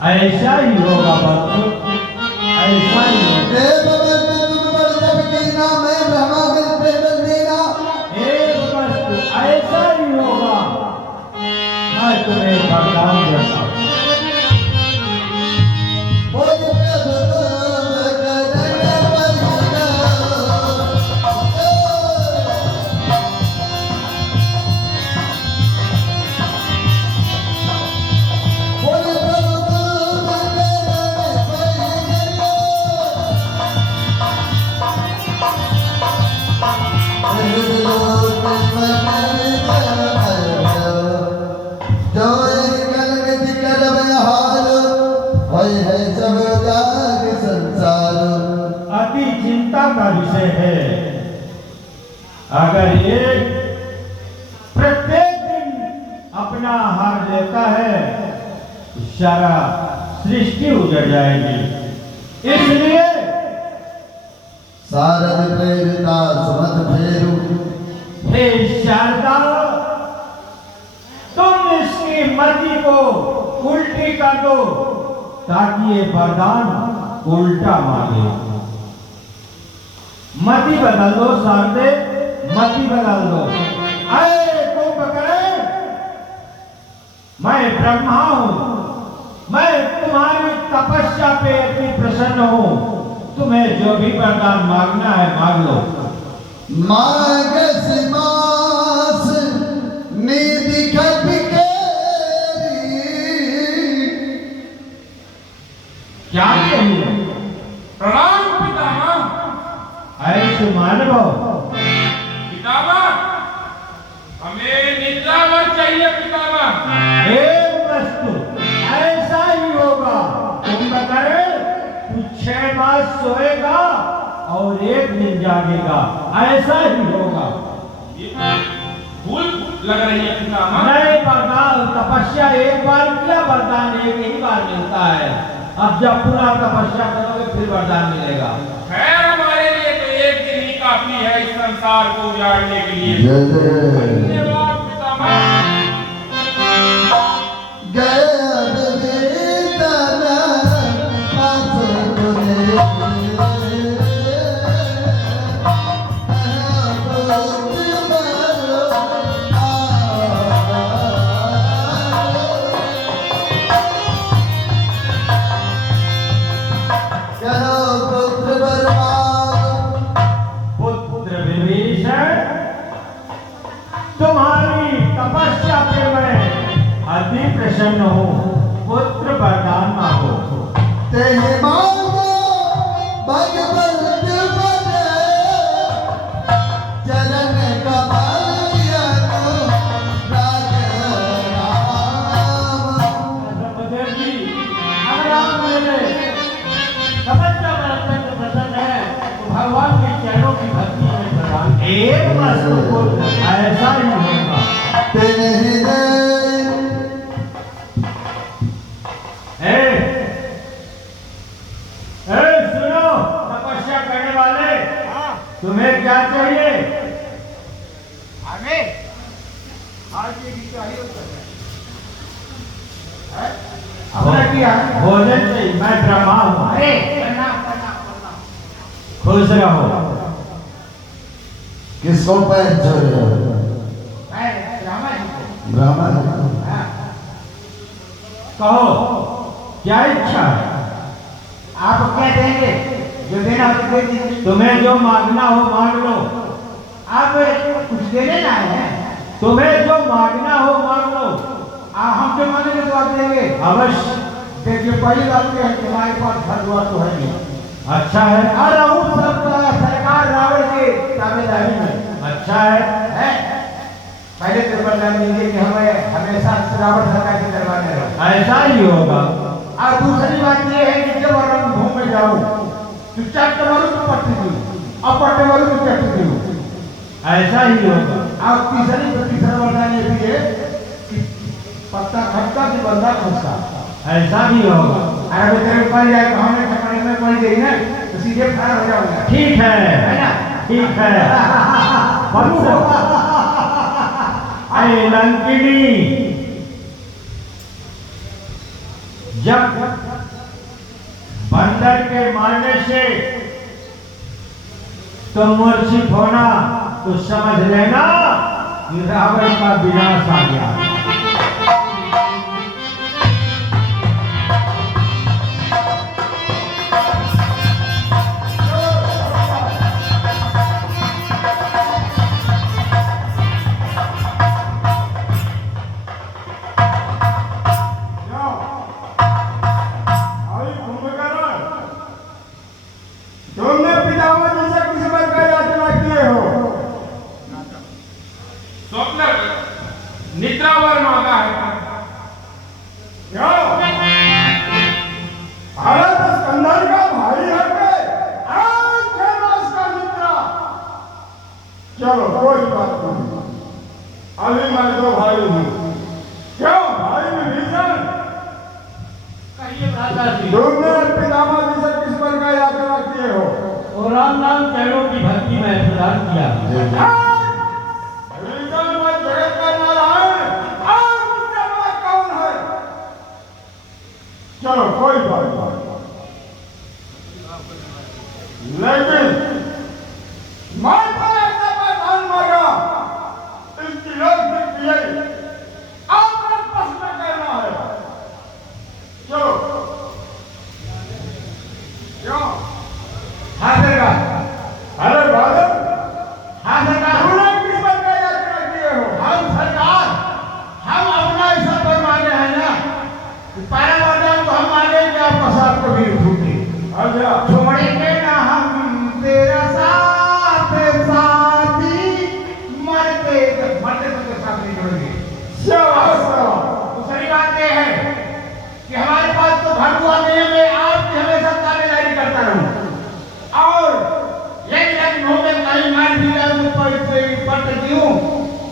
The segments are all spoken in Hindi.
ऐसा ही होगा भक्तों, ऐसा ही होगा। ऐसा ही होगा। मैं तुम्हें वरदान देता हूं। अति चिंता का विषय है। अगर ये प्रत्येक दिन अपना आहार लेता है तो सारा सृष्टि उजड़ जाएगी। इसलिए सारद प्रेरिता सुमत फेरु, हे शारदा, तुम इसकी मति को उल्टी कर दो ताकि ये वरदान उल्टा मांगे। मति बदल दो शारदे, मति बदल दो। अरे कुंभकर्ण, मैं ब्रह्मा हूं, मैं तुम्हारी तपस्या पे अति प्रसन्न हूं। तुम्हें जो भी वरदान मांगना है मांग लो। मांग सिमास निधि खटकेरी। क्या चाहिए? प्रणाम पितामह। ऐसे मानव पितामह, हमें निद्रावर चाहिए पितामह। एक वस्तु ऐसा ही होगा। कुंभकर्ण, तू 6 मास सोएगा और 1 दिन जागेगा। ऐसा ही होगा। ये भूल लग रही है पितामह। नहीं, वरदान तपस्या एक बार किया, वरदान एक ही बार मिलता है। अब जब पूरा तपस्या करोगे फिर वरदान मिलेगा। खैर, हमारे लिए तो एक दिन ही काफी है इस संसार को उजाड़ने के लिए। धन्यवाद पितामह। तुम्हारी तपस्या पे मैं अति प्रसन्न हूँ। पुत्र वरदान मांगो। तेहि मांगो भगवत बने, चरण कमल यनु राज राम। ब्रह्मदेव जी, अगर आप मेरे तपस्या पर अत्यंत प्रसन्न है तो भगवान के चरणों की भक्ति में प्रदान एक वस्तु को ऐसा ही होगा। तेहि दे सुनो तपस्या करने वाले, तुम्हें क्या चाहिए? हमें आज ये भी चाहिए अपना किया भोजन चाहिए। मैं ब्रह्मा हूँ। अरे प्रणाम प्रणाम प्रणाम। खुश रहो। किसको पैर छोड़े? मैं रामा जी को। ब्राह्मण हाँ। कहो क्या इच्छा है? आप क्या देंगे? जो देना हो दे दीजिए। तुम्हें जो मांगना हो मांग लो। आप कुछ देने ना आए हैं। तुम्हें जो मांगना हो मांग लो। हम जो मांगेंगे तो आप देंगे। अवश्य। देखिए, पहली बात यह है कि हमारे पास घर द्वार तो है नहीं। अच्छा है। और रहूं सब सरकार रावण के ताबेदारी में। अच्छा है। पहले तो बदलाव देंगे कि हमें हमेशा रावण सरकार के दरबार में रहो। ऐसा ही होगा। और दूसरी बात यह है कि जब रणभूमि में जाऊं चुपचाप तो मारू तो पट्टी दूं, अब पट्टे मारू तो चट्टी दूं। ऐसा ही होगा। और तीसरा वरदान ये भी है कि पत्ता खटका कि बंदा खसका। ऐसा भी होगा। अगर तेरे पड़ जाए तो हमने ठिकाने में पड़ गई ना तो सीधे फरार हो जाऊंगा। ठीक है ना? ठीक है। अरे लंकिनी, जब सिकंदर के मारने से तुम मूर्छित होना तो समझ लेना कि रावण का विनाश आ गया। तुमने पितामह जी से किस बात का याचना किए हो? स्वप्न निद्रावर मांगा है। क्यों? भारत स्कंदर का भाई है के आज खेलो उसका निद्रा। चलो कोई बात नहीं, अभी मैं तो भाई हूँ। क्यों भाई विभीषण, कहिए भ्राता जी, तुमने पितामह जी से किस बात का याचना किए हो? और राम नाम चरणों की भक्ति में प्रदान किया। विभीषण में जगत का नारायण और मुझसे बड़ा कौन है? चलो कोई बात नहीं, लेकिन मैं तो ऐसा मैदान मारा इसकी लोग आपने प्रश्न करना है। चलो क्यों? हाँ सरकार, अरे बादल, हाँ सरकार, तूने किस बात का याचना किए हो? हम सरकार, हम अपना ऐसा फरमान रहे हैं ना कि पैरामर्दन को हम माने कि आपका साथ कभी नहीं छूटे। अच्छा छोड़ेंगे ना हम तेरा साथ साथी, मरते तक साथ नहीं छोड़ेंगे। शाबाश। दूसरी बात यह है कि हमारे पास तो भगवा नियम है, आपकी हमेशा ताबेदारी करता रहूं, और यदि मुंह में कहीं मार भी जाए तो पट दूं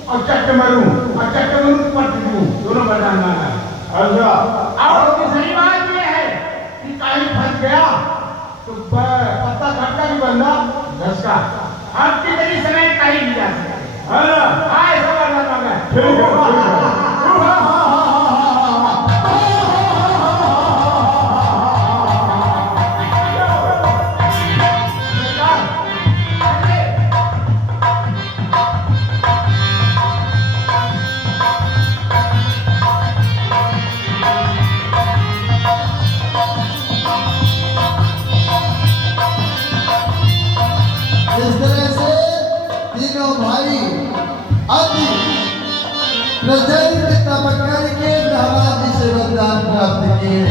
और चट्ट मरूं, और चट्ट मरूं तो पट दूं, दोनों वरदान मांगा है। अच्छा और तीसरी बात यह है कि कहीं फंस गया तो पत्ता घटका भी बंदा धसका, हम कितनी समय कहीं भी जा सकते है ना? हैं। ऐसा वरदान मांगा है। ठीक है, ठीक है। इस तरह से तीनों भाई अति प्रचंड तपस्या के ब्रह्मा जी से वरदान प्राप्त किए।